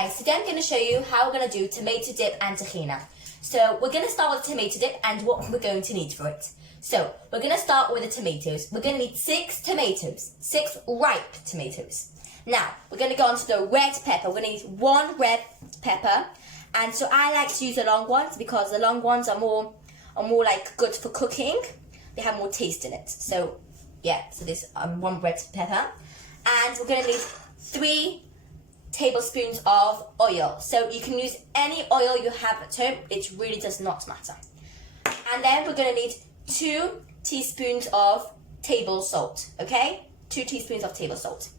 guys, today I'm going to show you how we're going to do tomato dip and tahina. So we're going to start with tomato dip and what we're going to need for it. So we're going to start with the tomatoes. We're going to need 6 tomatoes, 6 ripe tomatoes. Now we're going to go on to the red pepper. We're going to need 1 red pepper, and so I like to use the long ones because the long ones are more like good for cooking. They have more taste in it. So yeah, so this 1 red pepper, and we're going to need 3 tablespoons of oil. So you can use any oil you have at home, it really does not matter. And then we're going to need 2 teaspoons of table salt, okay? 2 teaspoons of table salt.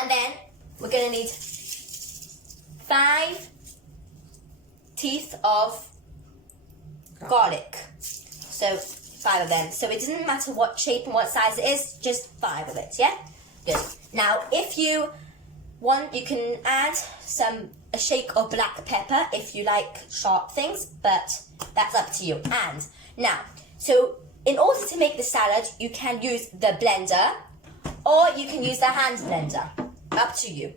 And then we're going to need 5 teeth of garlic. So 5 of them. So it doesn't matter what shape and what size it is, just 5 of it, yeah? Good. Now, if you want, you can add a shake of black pepper if you like sharp things, but that's up to you. And now, so in order to make the salad, you can use the blender or you can use the hand blender. Up to you.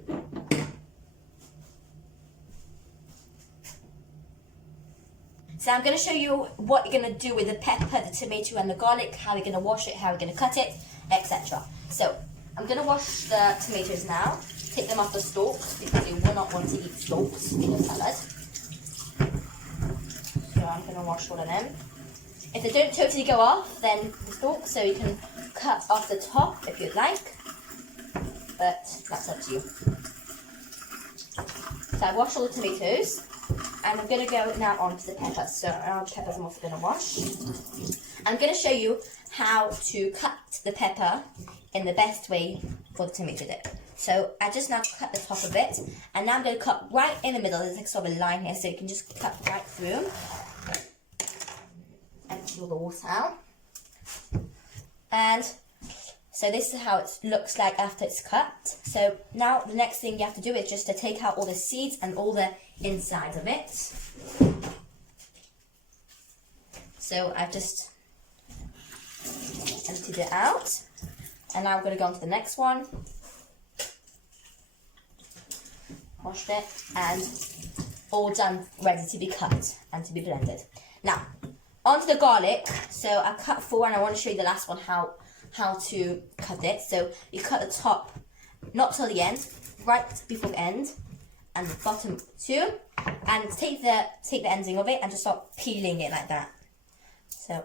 So I'm going to show you what you're going to do with the pepper, the tomato and the garlic, how you're going to wash it, how you're going to cut it, etc. So I'm going to wash the tomatoes now. Take them off the stalks because you will not want to eat stalks in your salad. So I'm going to wash all of them. If they don't totally go off, then the stalks, so you can cut off the top if you'd like. But that's up to you. So I've washed all the tomatoes. And I'm going to go now on to the peppers. So our peppers I'm also going to wash. I'm going to show you how to cut the pepper in the best way for the tomato dip. So I just now cut the top of it, and now I'm going to cut right in the middle. There's like sort of a line here, so you can just cut right through. Empty all the water out. And so this is how it looks like after it's cut. So now the next thing you have to do is just to take out all the seeds and all the inside of it. So I've just emptied it out. And now I'm going to go on to the next one. Washed it, and all done, ready to be cut and to be blended. Now, onto the garlic. So I cut 4, and I want to show you the last one how to cut it. So you cut the top, not till the end, right before the end, and the bottom too, and take the ending of it and just start peeling it like that. So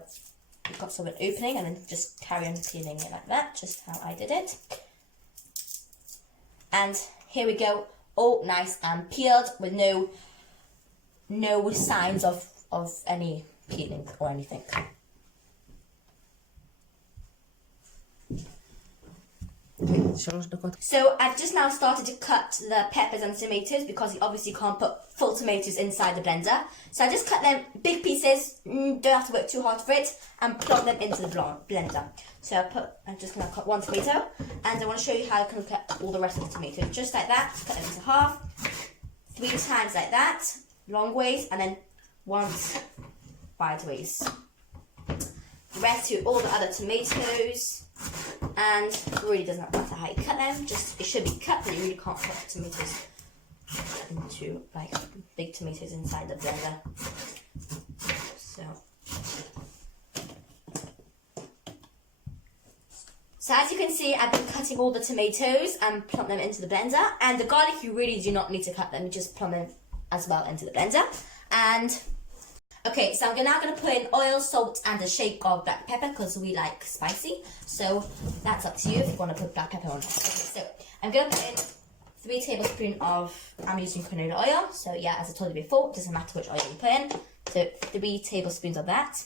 you've got sort of an opening, and then just carry on peeling it like that, just how I did it. And here we go, all nice and peeled with no signs of any peeling or anything. So I've just now started to cut the peppers and tomatoes because you obviously can't put full tomatoes inside the blender. So I just cut them big pieces, don't have to work too hard for it, and plug them into the blender. So I'm just going to cut 1 tomato, and I want to show you how I can cut all the rest of the tomatoes. Just like that, cut them into half, 3 times like that, long ways, and then once wide ways. The rest to all the other tomatoes. And it really doesn't matter how you cut them, just it should be cut, but you really can't cut the tomatoes into like big tomatoes inside the blender. So as you can see, I've been cutting all the tomatoes and plump them into the blender, and the garlic you really do not need to cut them, you just plump them as well into the blender. And okay, so I'm now going to put in oil, salt, and a shake of black pepper because we like spicy. So that's up to you if you want to put black pepper on. Okay, so I'm going to put in 3 tablespoons of, I'm using canola oil. So yeah, as I told you before, it doesn't matter which oil you put in. So 3 tablespoons of that.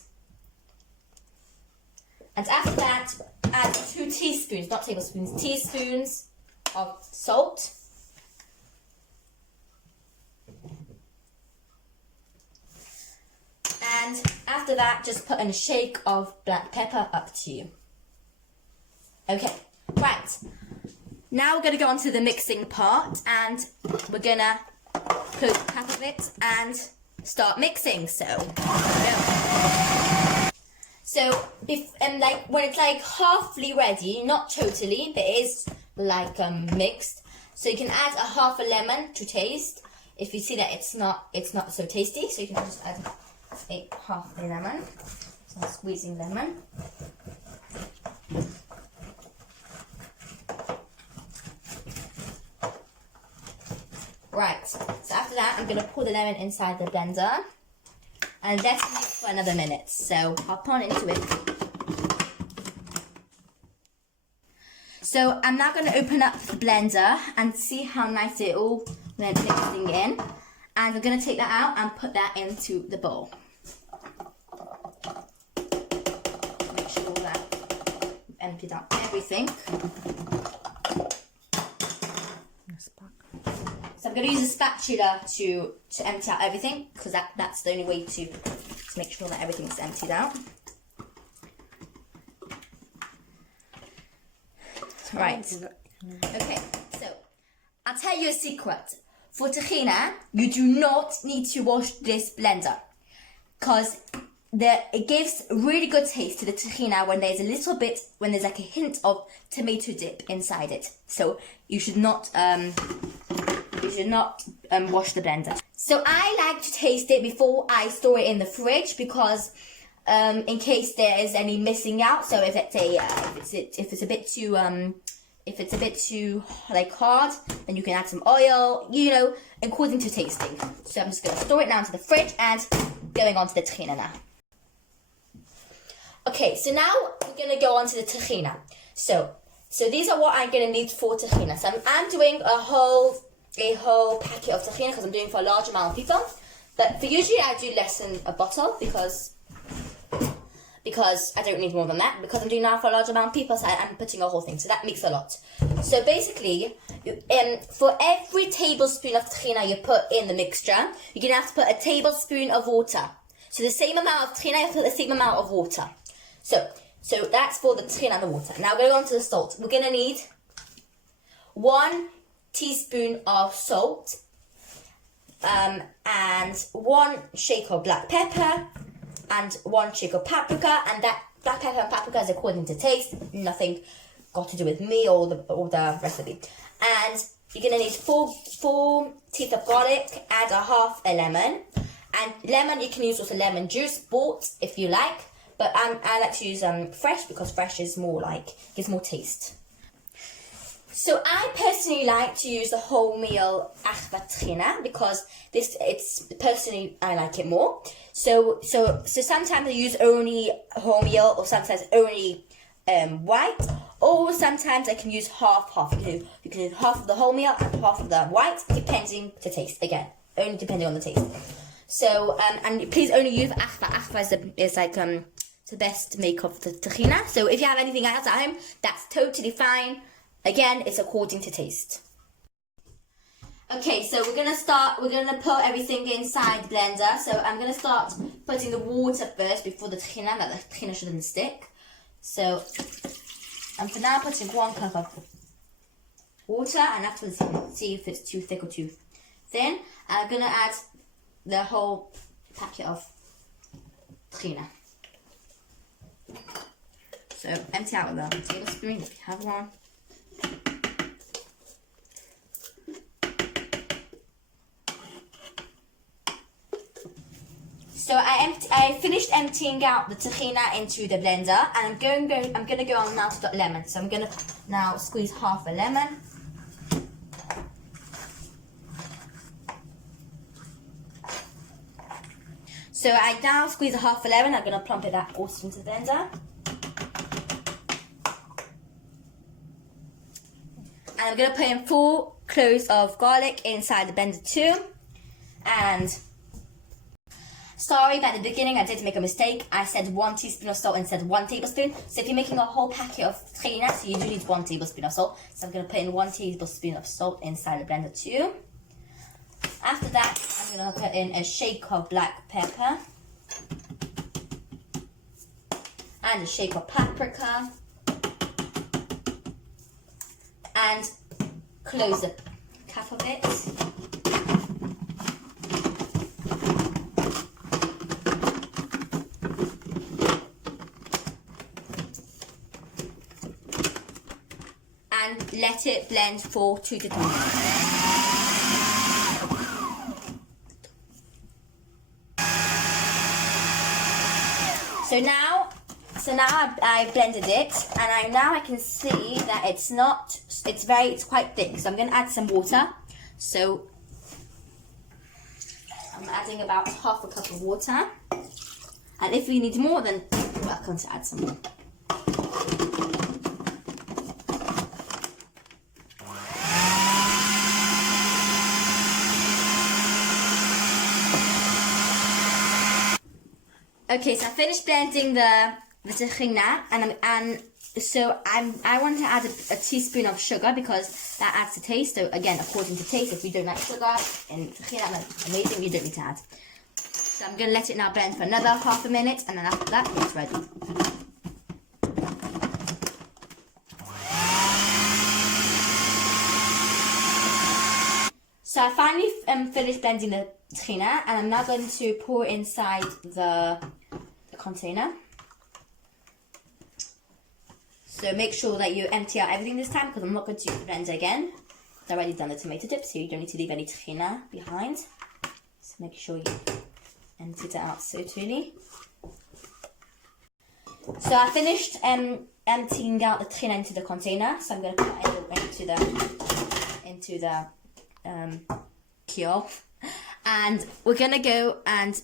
And after that, add 2 teaspoons, not tablespoons, teaspoons of salt. And after that, just put in a shake of black pepper, up to you. Okay, right. Now we're going to go on to the mixing part, and we're going to close the cap of it and start mixing. So, like when it's like halfly ready, not totally, but it is like mixed. So you can add a half a lemon to taste. If you see that it's not so tasty, so you can just add half a lemon. So I'm squeezing lemon. Right, so after that, I'm going to pour the lemon inside the blender and let it mix for another minute. So hop on into it. So I'm now going to open up the blender and see how nice it all went mixing in. And we're going to take that out and put that into the bowl. Make sure that we've emptied out everything. So I'm going to use a spatula to empty out everything, because that's the only way to make sure that everything's emptied out. Right. Okay, so I'll tell you a secret. For tehina, you do not need to wash this blender, because it gives really good taste to the tehina when there's like a hint of tomato dip inside it. So you should not wash the blender. So I like to taste it before I store it in the fridge, because in case there is any missing out. So if it's a bit too like hard, then you can add some oil, according to tasting. So I'm just going to store it now into the fridge and going on to the tehina now. Okay, so now we're going to go on to the tehina. So these are what I'm going to need for tehina. So I'm doing a whole packet of tehina because I'm doing for a large amount of people. But for usually I do less than a bottle because I don't need more than that. Because I'm doing now for a large amount of people, so I'm putting a whole thing. So that makes a lot. So basically, for every tablespoon of tehina you put in the mixture, you're going to have to put a tablespoon of water. So the same amount of tehina, you have to put the same amount of water. So that's for the tehina and the water. Now going on to the salt. We're going to need 1 teaspoon of salt, and 1 shake of black pepper, and 1 shake of paprika, and that black pepper and paprika is according to taste, nothing got to do with me or the recipe. And you're going to need 4 teeth of garlic and a half a lemon. And lemon, you can use also lemon juice, bought if you like, but I like to use fresh, because fresh is gives more taste. So I personally like to use the wholemeal achva tehina, because personally I like it more. So sometimes I use only wholemeal, or sometimes only white, or sometimes I can use half. You can use half of the wholemeal and half of the white, depending to taste. Again, only depending on the taste. So and please only use achva. Achva is like the best make of the tehina. So if you have anything else at home, that's totally fine. Again, it's according to taste. Okay, so we're going to put everything inside the blender. So I'm going to start putting the water first before the tehina, that the tehina shouldn't stick. So I'm for now putting 1 cup of water, and afterwards you can see if it's too thick or too thin. I'm going to add the whole packet of tehina. So empty out with a tablespoon if you have one. So I finished emptying out the tehina into the blender, and I'm going to go on now to the lemon. So I'm going to now squeeze half a lemon. So I now squeeze a half a lemon. I'm going to plump that also into the blender. And I'm going to put in 4 cloves of garlic inside the blender too. And sorry, at the beginning I did make a mistake. I said 1 teaspoon of salt instead of 1 tablespoon. So if you're making a whole packet of tehina, so you do need 1 tablespoon of salt. So I'm going to put in 1 tablespoon of salt inside the blender too. After that, I'm going to put in a shake of black pepper and a shake of paprika, and close the cap of it. And let let it blend for 2 to 3 minutes. So now I blended it, and now I can see that it's quite thick. So I'm going to add some water. So I'm adding about half a cup of water, and if you need more, then you're welcome to add some more. Okay, so I finished blending the tehina, and so I want to add a teaspoon of sugar because that adds the taste. So again, according to taste, if you don't like sugar in tehina, then amazing, you don't need to add. So I'm going to let it now blend for another half a minute, and then after that, it's ready. So I finally finished blending the tehina, and I'm now going to pour inside the container. So make sure that you empty out everything this time, because I'm not going to blend again. I've already done the tomato dip, so you don't need to leave any tehina behind. So make sure you empty it out totally. So I finished emptying out the tehina into the container. So I'm going to put it into the cure, and we're going to go and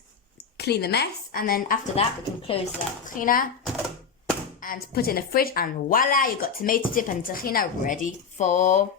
clean the mess, and then after that we can close the tehina and put it in the fridge, and voila, you've got tomato dip and tehina ready for